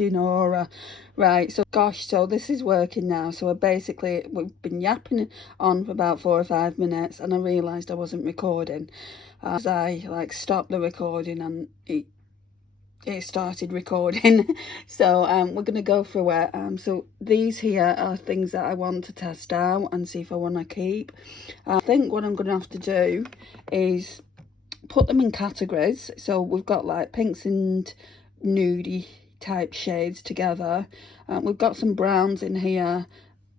Aura. Right, so gosh, so this is working now. So we've been yapping on for about 4 or 5 minutes, and I realised I wasn't recording. As I like stopped the recording, and it started recording. So we're gonna go through it. So these here are things that I want to test out and see if I want to keep. I think what I'm gonna have to do is put them in categories. So we've got like pinks and nudie type shades together. We've got some browns in here.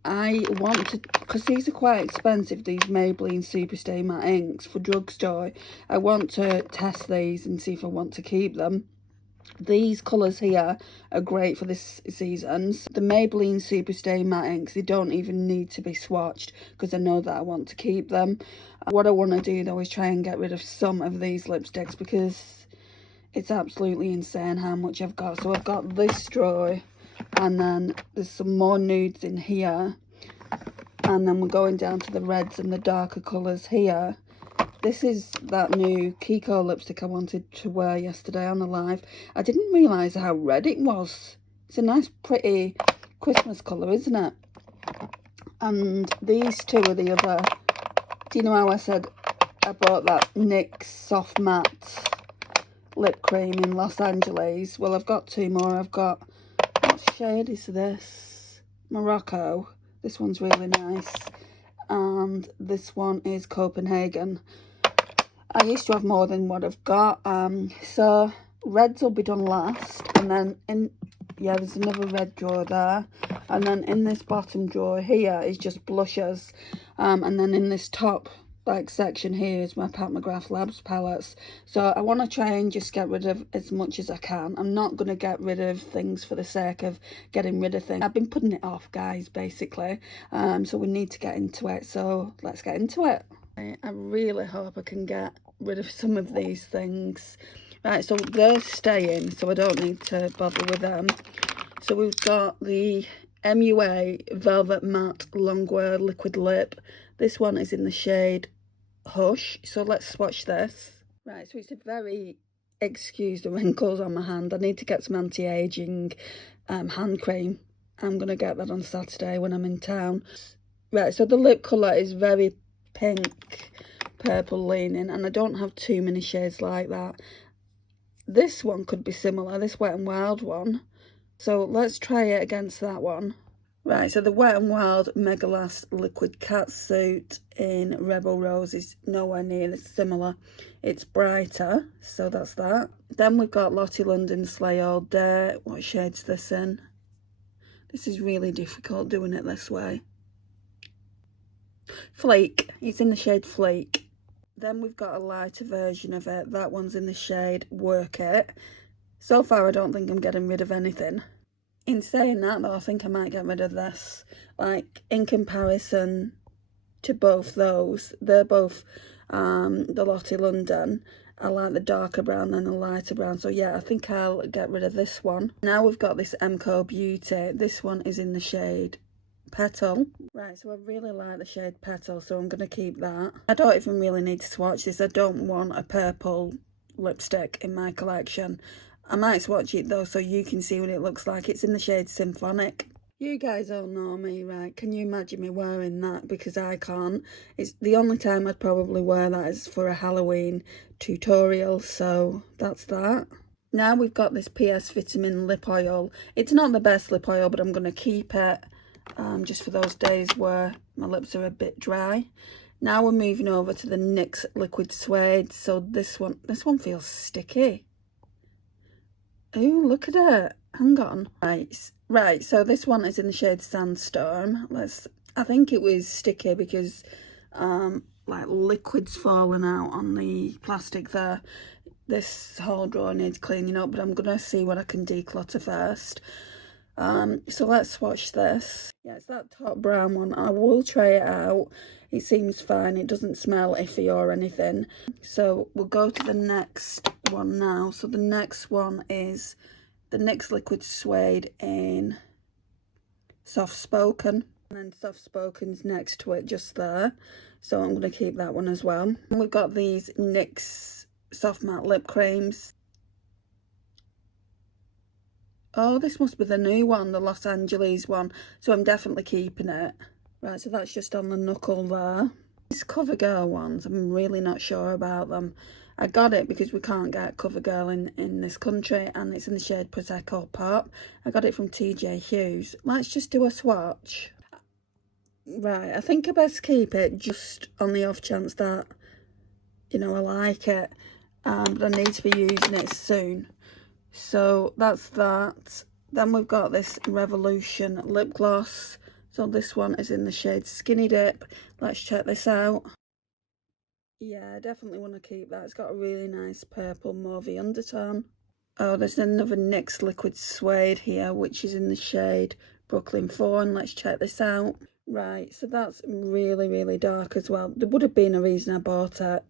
I want to, because these are quite expensive, these Maybelline Superstay Matte Inks for drugstore. I want to test these and see if I want to keep them. These colours here are great for this season. The Maybelline Superstay Matte Inks, they don't even need to be swatched because I know that I want to keep them. What I want to do though is try and get rid of some of these lipsticks because it's absolutely insane how much I've got. So I've got this drawer, and then there's some more nudes in here, and then we're going down to the reds and the darker colours here. This is that new Kiko lipstick I wanted to wear yesterday on the live. I didn't realise how red it was. It's a nice pretty Christmas colour, isn't it? And these two are the other. Do you know how I said I bought that NYX Soft Matte lip cream in Los Angeles? Well, I've got two more. I've got, what shade is this? Morocco. This one's really nice. And this one is Copenhagen. I used to have more than what I've got. So reds will be done last. And then there's another red drawer there. And then in this bottom drawer here is just blushes. And then in this top section here is my Pat McGrath Labs palettes. So I want to try and just get rid of as much as I can. I'm not going to get rid of things for the sake of getting rid of things. I've been putting it off, guys, basically. So we need to get into it. So let's get into it. I really hope I can get rid of some of these things. Right, so they're staying, so I don't need to bother with them. So we've got the MUA Velvet Matte Longwear Liquid Lip. This one is in the shade Hush. So let's swatch this. Right, so it's a very, excuse the wrinkles on my hand. I need to get some anti-aging hand cream. I'm going to get that on Saturday when I'm in town. Right, so the lip colour is very pink, purple leaning, and I don't have too many shades like that. This one could be similar, this Wet n Wild one. So let's try it against that one. Right, so the Wet n Wild Mega Last Liquid Catsuit in Rebel Rose is nowhere near as similar. It's brighter, so that's that. Then we've got Lottie London Slay All Day. What shade's this in? This is really difficult doing it this way. Flake. It's in the shade Flake. Then we've got a lighter version of it. That one's in the shade Work It. So far, I don't think I'm getting rid of anything. In saying that, though, I think I might get rid of this. Like, in comparison to both those, they're both the Lottie London. I like the darker brown than the lighter brown. So, yeah, I think I'll get rid of this one. Now we've got this MCO Beauty. This one is in the shade Petal. Right, so I really like the shade Petal, so I'm going to keep that. I don't even really need to swatch this. I don't want a purple lipstick in my collection. I might swatch it though so you can see what it looks like. It's in the shade Symphonic. You guys all know me, right? Can you imagine me wearing that? Because I can't. It's the only time I'd probably wear that is for a Halloween tutorial, so that's that. Now we've got this PS Vitamin Lip Oil. It's not the best lip oil, but I'm going to keep it just for those days where my lips are a bit dry. Now we're moving over to the NYX Liquid Suede. So this one feels sticky. Oh, look at it. Hang on. Right, so this one is in the shade Sandstorm. I think it was sticky because like liquid's falling out on the plastic there. This whole drawer needs cleaning up, but I'm gonna see what I can declutter first. So let's swatch this. Yeah, it's that top brown one. I will try it out. It seems fine. It doesn't smell iffy or anything. So we'll go to the next one now. So the next one is the NYX Liquid Suede in Soft Spoken. And then Soft Spoken's next to it just there. So I'm going to keep that one as well. And we've got these NYX Soft Matte Lip Creams. Oh, this must be the new one, the Los Angeles one. So I'm definitely keeping it. Right, so that's just on the knuckle there. These CoverGirl ones, I'm really not sure about them. I got it because we can't get CoverGirl in this country, and it's in the shade Prosecco Pop. I got it from TJ Hughes. Let's just do a swatch. Right, I think I best keep it just on the off chance that, you know, I like it. But I need to be using it soon. So that's that. Then we've got this Revolution lip gloss. So this one is in the shade Skinny Dip. Let's check this out. Yeah, I definitely want to keep that. It's got a really nice purple mauvey undertone. Oh, there's another NYX Liquid Suede here, which is in the shade Brooklyn Fawn. Let's check this out. Right, so that's really, really dark as well. There would have been a reason I bought it,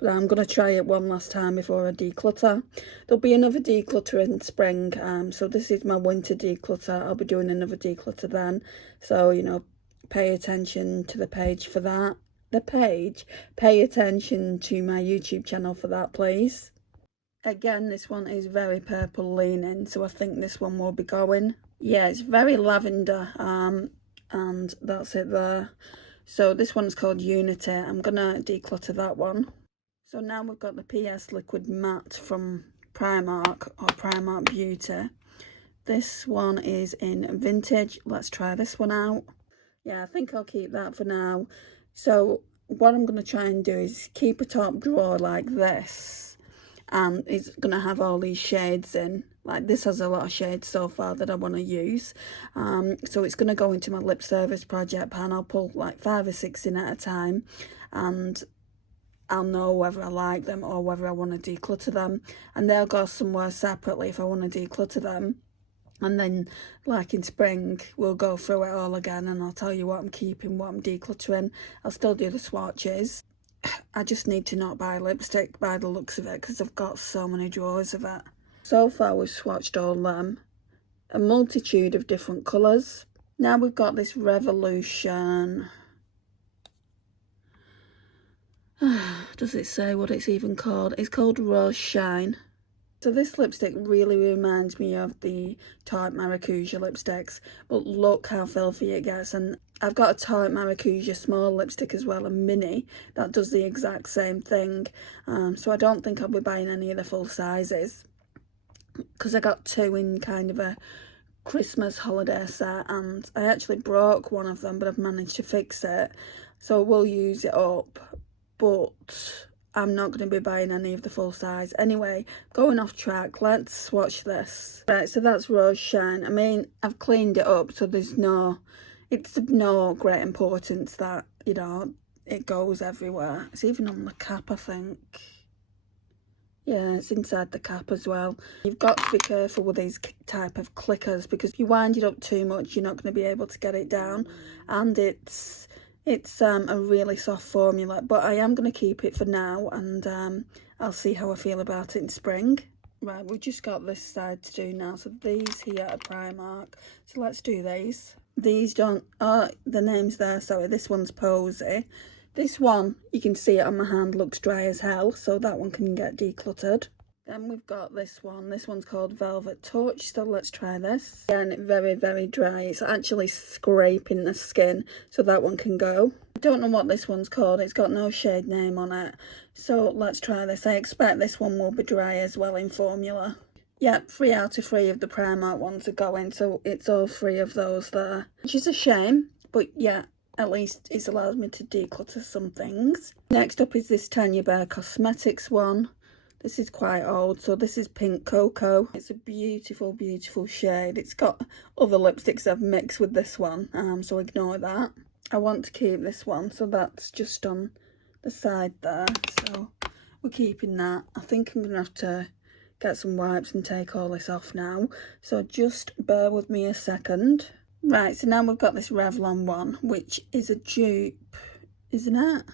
but I'm going to try it one last time before I declutter. There'll be another declutter in spring, so this is my winter declutter. I'll be doing another declutter then, so, you know, pay attention to the page for that. Pay attention to my YouTube channel for that, please. Again, this one is very purple leaning, so I think this one will be going. Yeah, it's very lavender, and that's it there. So this one's called Unity. I'm gonna declutter that one. So now we've got the PS Liquid Matte from Primark, or Primark Beauty. This one is in Vintage. Let's try this one out. Yeah, I think I'll keep that for now. So what I'm going to try and do is keep a top drawer like this, and it's going to have all these shades in. Like this has a lot of shades so far that I want to use. So it's going to go into my lip service project pan. I'll pull like 5 or 6 in at a time, and I'll know whether I like them or whether I want to declutter them. And they'll go somewhere separately if I want to declutter them. And then, like in spring, we'll go through it all again, and I'll tell you what I'm keeping, what I'm decluttering. I'll still do the swatches. I just need to not buy lipstick by the looks of it, because I've got so many drawers of it. So far we've swatched all them, a multitude of different colours. Now we've got this Revolution. Does it say what it's even called? It's called Rose Shine. So this lipstick really reminds me of the Tarte Maracuja lipsticks, but look how filthy it gets. And I've got a Tarte Maracuja small lipstick as well, a mini, that does the exact same thing. So I don't think I'll be buying any of the full sizes, because I got 2 in kind of a Christmas holiday set, and I actually broke one of them, but I've managed to fix it. So we'll use it up, but I'm not going to be buying any of the full size. Anyway, going off track, let's swatch this. Right, so that's Rose Shine. I mean, I've cleaned it up, so it's of no great importance that, you know, it goes everywhere. It's even on the cap, I think. Yeah, it's inside the cap as well. You've got to be careful with these type of clickers, because if you wind it up too much, you're not going to be able to get it down. And it's a really soft formula, but I am going to keep it for now, and I'll see how I feel about it in spring. Right, we've just got this side to do now. So these here are Primark, so let's do these. These don't, oh, the name's there, sorry, this one's Posy. This one, you can see it on my hand, looks dry as hell, so that one can get decluttered. Then we've got this one. This one's called Velvet Touch, so let's try this. Again, very, very dry. It's actually scraping the skin, so that one can go. I don't know what this one's called. It's got no shade name on it, so let's try this. I expect this one will be dry as well in formula. Yep, 3 out of 3 of the Primark ones are going, so it's all 3 of those there, which is a shame, but yeah, at least it's allowed me to declutter some things. Next up is this Tanya Bear Cosmetics one. This is quite old, so this is Pink Cocoa. It's a beautiful, beautiful shade. It's got other lipsticks I've mixed with this one, so ignore that. I want to keep this one, so that's just on the side there. So we're keeping that. I think I'm going to have to get some wipes and take all this off now. So just bear with me a second. Right, so now we've got this Revlon one, which is a dupe, isn't it?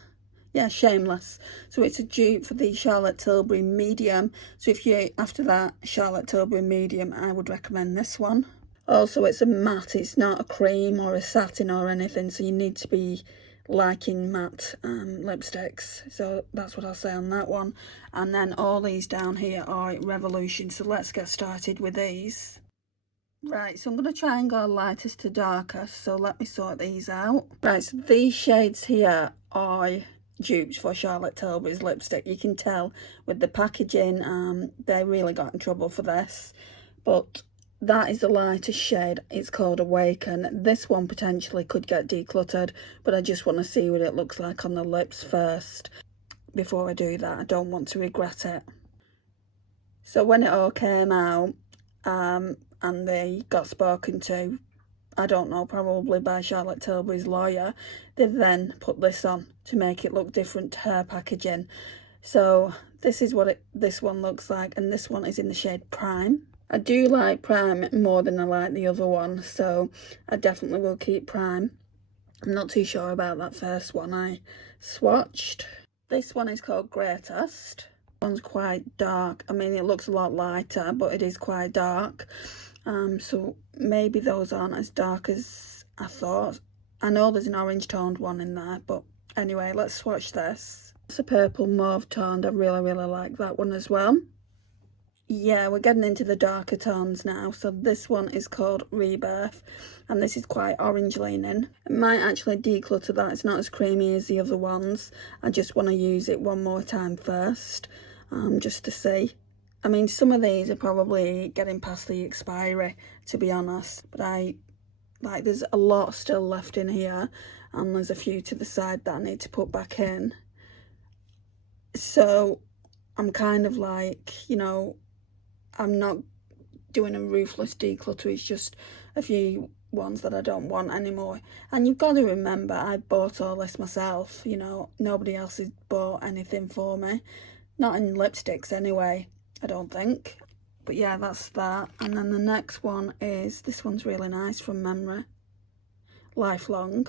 Yeah, Shameless. So it's a dupe for the Charlotte Tilbury medium. So if you're after that Charlotte Tilbury medium, I would recommend this one. Also, it's a matte. It's not a cream or a satin or anything. So you need to be liking matte lipsticks. So that's what I'll say on that one. And then all these down here are Revolution. So let's get started with these. Right, so I'm going to try and go lightest to darkest, so let me sort these out. Right, so these shades here are dupes for Charlotte Tilbury's lipstick. You can tell with the packaging, they really got in trouble for this. But that is the lightest shade. It's called Awaken. This one potentially could get decluttered, but I just want to see what it looks like on the lips first. Before I do that, I don't want to regret it. So when it all came out, and they got spoken to, I don't know, probably by Charlotte Tilbury's lawyer, they then put this on to make it look different to her packaging. So this is what this one looks like, and this one is in the shade Prime. I do like Prime more than I like the other one, so I definitely will keep Prime. I'm not too sure about that first one I swatched. This one is called Greatest. One's quite dark. I mean, it looks a lot lighter, but it is quite dark. So maybe those aren't as dark as I thought. I know there's an orange toned one in there, but anyway, let's swatch this. It's a purple mauve toned. I really like that one as well. Yeah, we're getting into the darker tones now. So this one is called Rebirth, and this is quite orange leaning. It might actually declutter that. It's not as creamy as the other ones. I just want to use it one more time first, just to see. I mean, some of these are probably getting past the expiry, to be honest, but there's a lot still left in here, and there's a few to the side that I need to put back in. So I'm kind of like, you know, I'm not doing a ruthless declutter. It's just a few ones that I don't want anymore. And you've got to remember, I bought all this myself, you know, nobody else has bought anything for me. Not in lipsticks anyway, I don't think. But yeah, that's that. And then the next one is, this one's really nice from memory. Lifelong.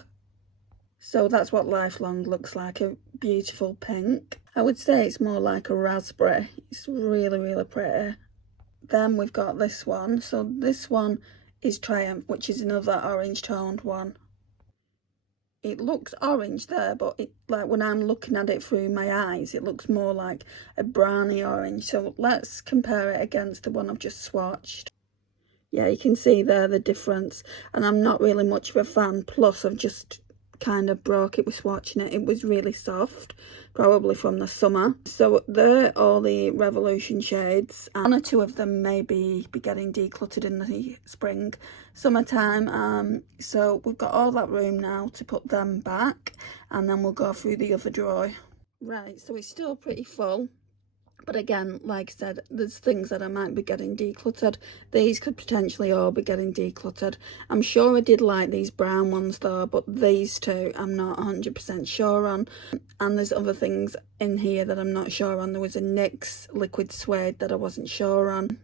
So that's what Lifelong looks like, a beautiful pink. I would say it's more like a raspberry. It's really pretty. Then we've got this one. So this one is Triumph, which is another orange toned one. It looks orange there, but like when I'm looking at it through my eyes, it looks more like a browny orange. So let's compare it against the one I've just swatched. Yeah, you can see there the difference, and I'm not really much of a fan. Plus I've just kind of broke it with swatching it. It was really soft, probably from the summer. So they're all the Revolution shades, and one or two of them may be getting decluttered in the spring, summertime. So we've got all that room now to put them back, and then we'll go through the other drawer. Right, so it's still pretty full. But again, like I said, there's things that I might be getting decluttered. These could potentially all be getting decluttered. I'm sure I did like these brown ones though, but these two I'm not 100% sure on. And there's other things in here that I'm not sure on. There was a NYX liquid suede that I wasn't sure on.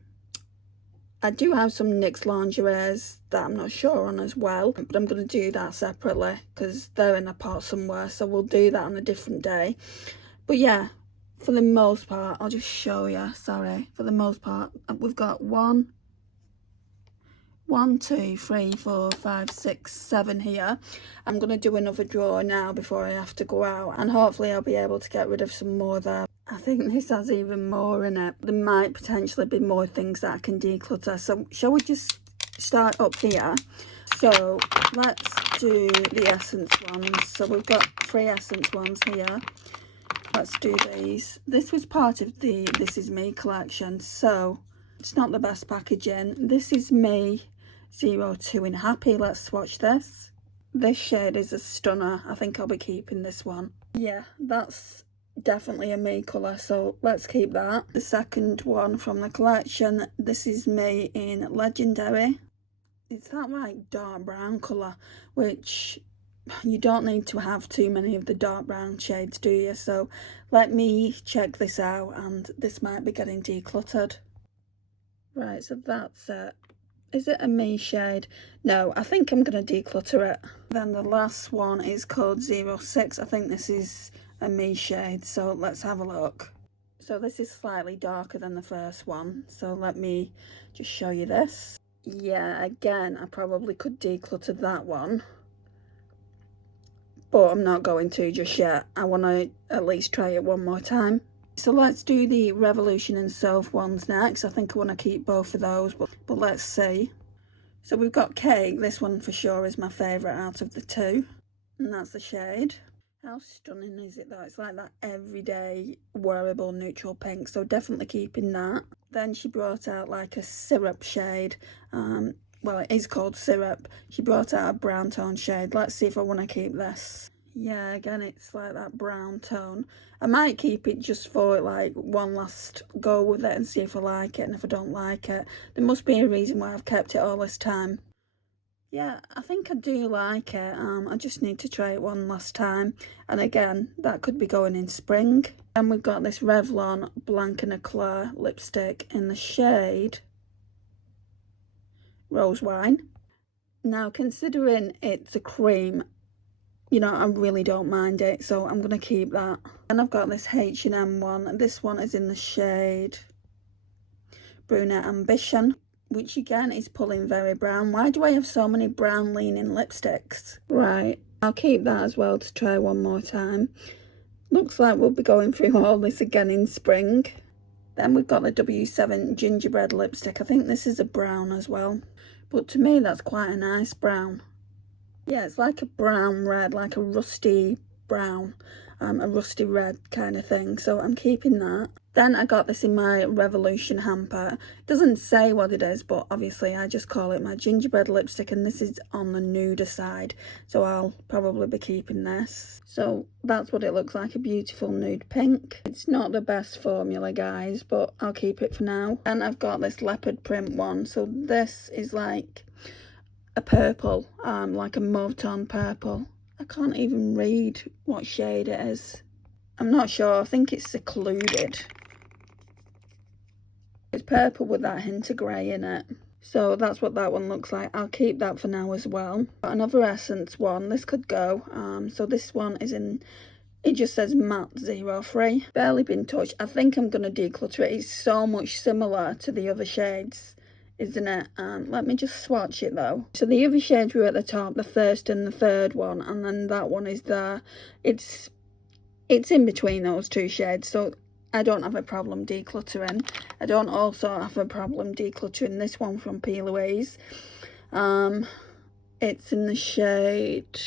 I do have some NYX lingeries that I'm not sure on as well, but I'm going to do that separately because they're in a pot somewhere, so we'll do that on a different day. But yeah, for the most part, I'll just show you, sorry, for the most part, we've got 1, 2, 3, 4, 5, 6, 7 here. I'm going to do another drawer now before I have to go out, and hopefully I'll be able to get rid of some more there. I think this has even more in it. There might potentially be more things that I can declutter. So shall we just start up here? So let's do the Essence ones. So we've got 3 Essence ones here. Let's do these. This was part of the This Is Me collection, so it's not the best packaging. This is Me 02 in Happy. Let's swatch this. This shade is a stunner. I think I'll be keeping this one. Yeah, that's definitely a Me colour, so let's keep that. The second one from the collection, This Is Me in Legendary. It's that like dark brown colour, which you don't need to have too many of the dark brown shades, do you? So let me check this out, and this might be getting decluttered. Right, so that's it. Is it a Me shade? No, I think I'm going to declutter it. Then the last one is called 06. I think this is a Me shade, so let's have a look. So this is slightly darker than the first one, so let me just show you this. Yeah, again, I probably could declutter that one, but I'm not going to just yet. I want to at least try it one more time. So let's do the Revolution and Soph ones next. I think I want to keep both of those, but let's see. So we've got Cake. This one for sure is my favourite out of the two. And that's the shade. How stunning is it though? It's like that everyday wearable neutral pink. So definitely keeping that. Then she brought out like a syrup shade. Well, it is called syrup. She brought out a brown tone shade. Let's see if I want to keep this. Yeah, again, it's like that brown tone. I might keep it just for like one last go with it and see if I like it. And if I don't like it, there must be a reason why I've kept it all this time. Yeah, I think I do like it. I just need to try it one last time. And again, that could be going in spring. And we've got this Revlon Blanc and Eclair lipstick in the shade Rose Wine. Now, considering it's a cream, you know, I really don't mind it, so I'm going to keep that. And I've got this H&M one. This one is in the shade Brunette Ambition, which again is pulling very brown. Why do I have so many brown leaning lipsticks? Right, I'll keep that as well to try one more time. Looks like we'll be going through all this again in spring. Then we've got the W7 Gingerbread lipstick. I think this is a brown as well. But to me, that's quite a nice brown. Yeah, it's like a brown red, like a rusty brown, a rusty red kind of thing. So I'm keeping that. Then I got this in my Revolution hamper. It doesn't say what it is, but obviously I just call it my gingerbread lipstick, and this is on the nude side. So I'll probably be keeping this. So that's what it looks like, a beautiful nude pink. It's not the best formula, guys, but I'll keep it for now. And I've got this leopard print one. So this is like a purple, like a mauve tone purple. I can't even read what shade it is. I'm not sure. I think it's Secluded. It's purple with that hint of grey in it. So that's what that one looks like. I'll keep that for now as well. Got another Essence one. This could go. So this one is in, it just says matte 03. Barely been touched. I think I'm going to declutter it. It's so much similar to the other shades, isn't it? Let me just swatch it though. So the other shades were at the top, the first and the third one, and then that one is there. It's in between those two shades, so I don't have a problem decluttering. I don't also have a problem decluttering this one from P. Louise. It's in the shade,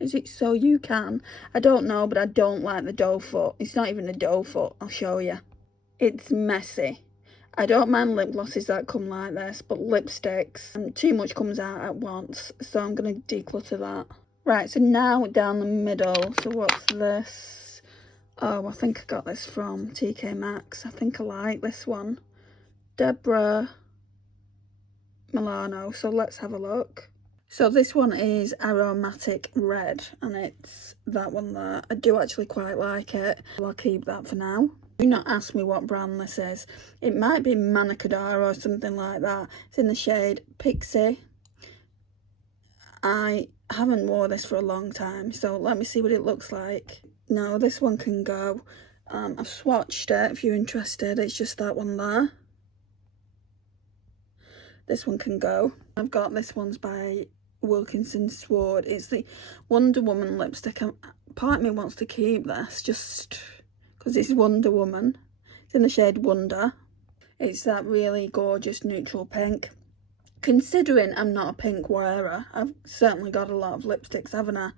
is it So You Can? I don't know, but I don't like the doe foot. It's not even a doe foot, I'll show you. It's messy. I don't mind lip glosses that come like this, but lipsticks, too much comes out at once, so I'm going to declutter that. Right, so now down the middle. So what's this? Oh, I think I got this from TK Maxx. I think I like this one. Deborah Milano. So let's have a look. So this one is Aromatic Red, and it's that one there. I do actually quite like it. So I'll keep that for now. Do not ask me what brand this is. It might be Manicadar or something like that. It's in the shade Pixie. I haven't worn this for a long time, so let me see what it looks like. No, this one can go. I've swatched it if you're interested. It's just that one there. This one can go. I've got this one's by Wilkinson Sword. It's the Wonder Woman lipstick. Part of me wants to keep this just because it's Wonder Woman. It's in the shade Wonder. It's that really gorgeous neutral pink. Considering I'm not a pink wearer, I've certainly got a lot of lipsticks, haven't I?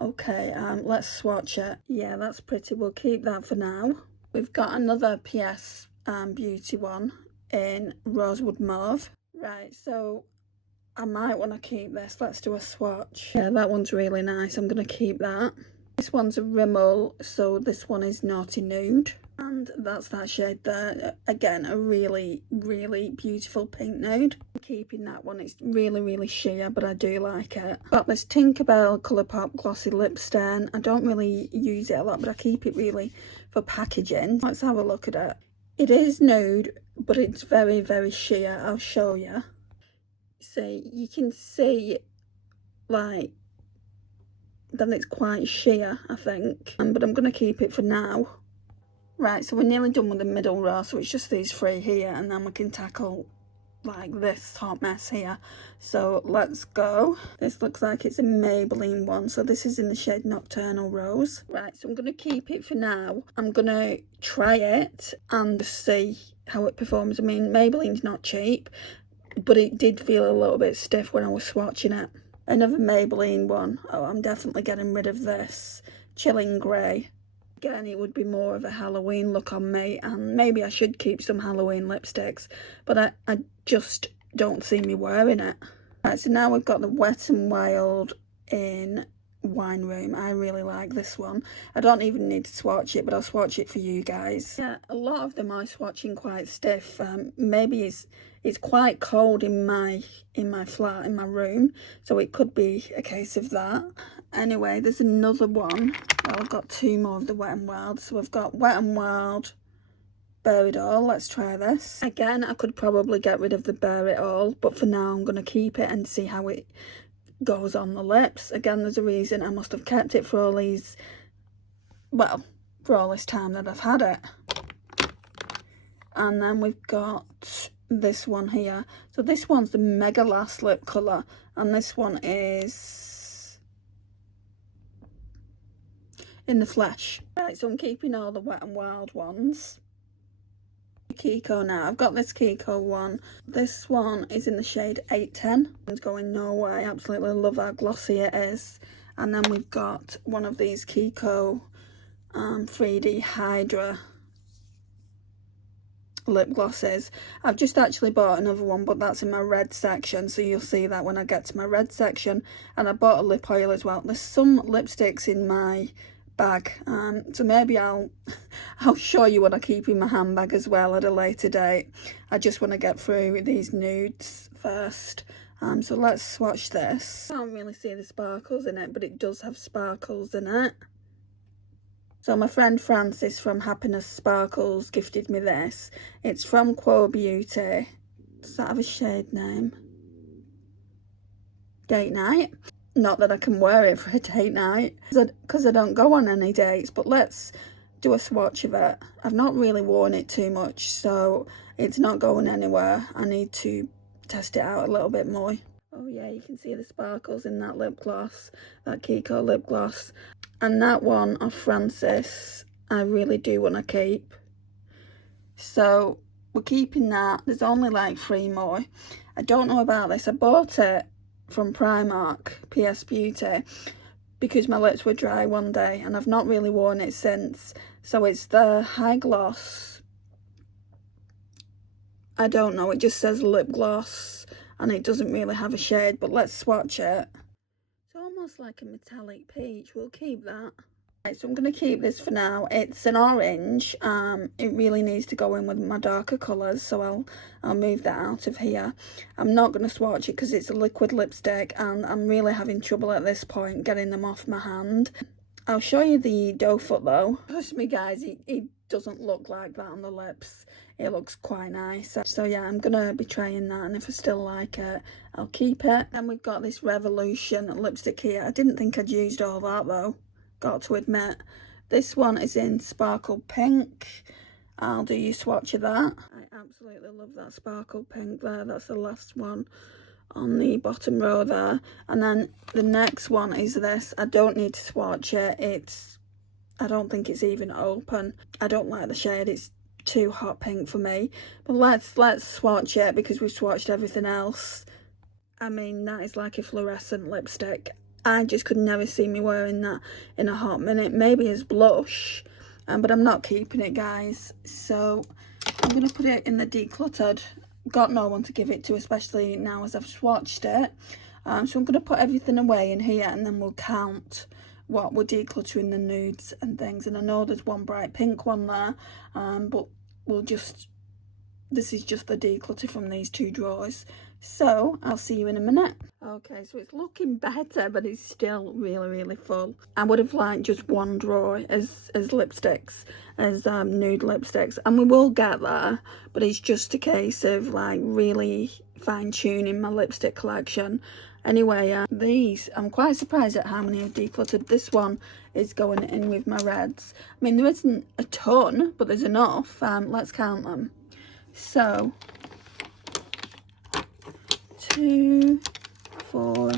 Okay, let's swatch it. Yeah, that's pretty. We'll keep that for now. We've got another PS Beauty one in Rosewood Mauve. Right, so I might want to keep this. Let's do a swatch. Yeah, that one's really nice. I'm going to keep that. This one's a Rimmel, so this one is Naughty Nude. And that's that shade there. Again, a really, really beautiful pink nude. I'm keeping that one. It's really, really sheer, but I do like it. Got this Tinkerbell Colourpop Glossy Lip Stain. I don't really use it a lot, but I keep it really for packaging. Let's have a look at it. It is nude, but it's very, very sheer. I'll show you. See, you can see, like, that it's quite sheer, I think. But I'm going to keep it for now. Right, so we're nearly done with the middle row, so it's just these three here, and then we can tackle like this hot mess here. So let's go. This looks like it's a Maybelline one, so this is in the shade Nocturnal Rose. Right, so I'm going to keep it for now. I'm going to try it and see how it performs. I mean, Maybelline's not cheap, but it did feel a little bit stiff when I was swatching it. Another Maybelline one. Oh, I'm definitely getting rid of this. Chilling Grey. Again, it would be more of a Halloween look on me, and maybe I should keep some Halloween lipsticks, but I just don't see me wearing it. Right, so now we've got the Wet n Wild in Wine Room. I really like this one. I don't even need to swatch it, but I'll swatch it for you guys. Yeah, a lot of them are swatching quite stiff. Maybe it's quite cold in my flat, in my room, so it could be a case of that. Anyway, there's another one. Well, I've got two more of the Wet n Wild. So I've got Wet n Wild Bare It All. Let's try this. Again, I could probably get rid of the Bare It All, but for now I'm going to keep it and see how it goes on the lips. Again, there's a reason I must have kept it for all these, well, for all this time that I've had it. And then we've got this one here. So this one's the Mega Last Lip colour, and this one is In the Flesh. Right, so I'm keeping all the Wet n Wild ones. Kiko now. I've got this Kiko one. This one is in the shade 810. It's going nowhere. I absolutely love how glossy it is. And then we've got one of these Kiko 3D Hydra lip glosses. I've just actually bought another one, but that's in my red section, so you'll see that when I get to my red section. And I bought a lip oil as well. There's some lipsticks in my bag, so maybe I'll show you what I keep in my handbag as well at a later date. I just want to get through these nudes first. So let's swatch this. I can't really see the sparkles in it, but it does have sparkles in it. So my friend Francis from Happiness Sparkles gifted me this. It's from Quo Beauty. Does that have a shade name? Date Night. Not that I can wear it for a date night, because I don't go on any dates, but let's do a swatch of it. I've not really worn it too much, so it's not going anywhere. I need to test it out a little bit more. Oh yeah, you can see the sparkles in that lip gloss, that Kiko lip gloss. And that one of Francis, I really do want to keep. So we're keeping that. There's only like 3 more. I don't know about this. I bought it from Primark, PS Beauty, because my lips were dry one day and I've not really worn it since. So it's the High Gloss. I don't know, it just says lip gloss and it doesn't really have a shade, but let's swatch it. It's almost like a metallic peach. We'll keep that. Right, so I'm going to keep this for now. It's an orange. It really needs to go in with my darker colours, so I'll move that out of here. I'm not going to swatch it because it's a liquid lipstick and I'm really having trouble at this point getting them off my hand. I'll show you the doe foot though. Trust me guys, it doesn't look like that on the lips. It looks quite nice. So yeah, I'm going to be trying that, and if I still like it, I'll keep it. Then we've got this Revolution lipstick here. I didn't think I'd used all that though. Got to admit. This one is in Sparkle Pink. I'll do your swatch of that. I absolutely love that Sparkle Pink there. That's the last one on the bottom row there. And then the next one is this. I don't need to swatch it. I don't think it's even open. I don't like the shade. It's too hot pink for me. But let's swatch it because we've swatched everything else. I mean, that is like a fluorescent lipstick. I just could never see me wearing that in a hot minute. Maybe as blush, but I'm not keeping it, guys. So I'm going to put it in the decluttered. Got no one to give it to, especially now as I've swatched it. So I'm going to put everything away in here, and then we'll count what we're decluttering, the nudes and things. And I know there's one bright pink one there, but this is just the declutter from these 2 drawers. So I'll see you in a minute. Okay, so it's looking better, but it's still really, really full. I would have liked just 1 drawer as lipsticks, as nude lipsticks, and we will get there, but it's just a case of like really fine-tuning my lipstick collection. Anyway, these, I'm quite surprised at how many I've decluttered. This one is going in with my reds. I mean, there isn't a ton, but there's enough. Let's count them. So 2, 4,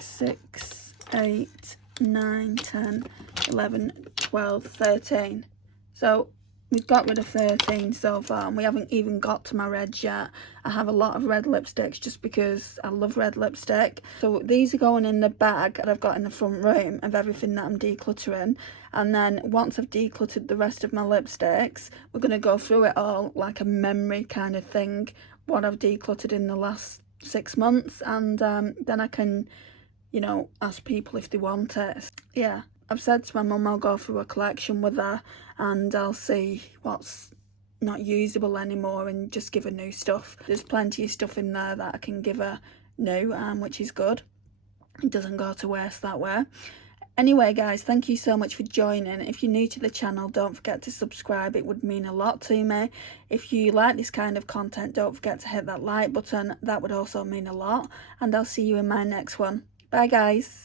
6, 8, 9, 10, 11, 12, 13. So We've got rid of 13 so far, and we haven't even got to my reds yet. I have a lot of red lipsticks just because I love red lipstick. So these are going in the bag that I've got in the front room of everything that I'm decluttering. And then once I've decluttered the rest of my lipsticks, we're going to go through it all like a memory kind of thing, what I've decluttered in the last 6 months. And then I can, you know, ask people if they want it. Yeah. I've said to my mum I'll go through a collection with her and I'll see what's not usable anymore and just give her new stuff. There's plenty of stuff in there that I can give her new, which is good. It doesn't go to waste that way. Anyway guys, thank you so much for joining. If you're new to the channel, don't forget to subscribe. It would mean a lot to me. If you like this kind of content, don't forget to hit that like button. That would also mean a lot. And I'll see you in my next one. Bye guys.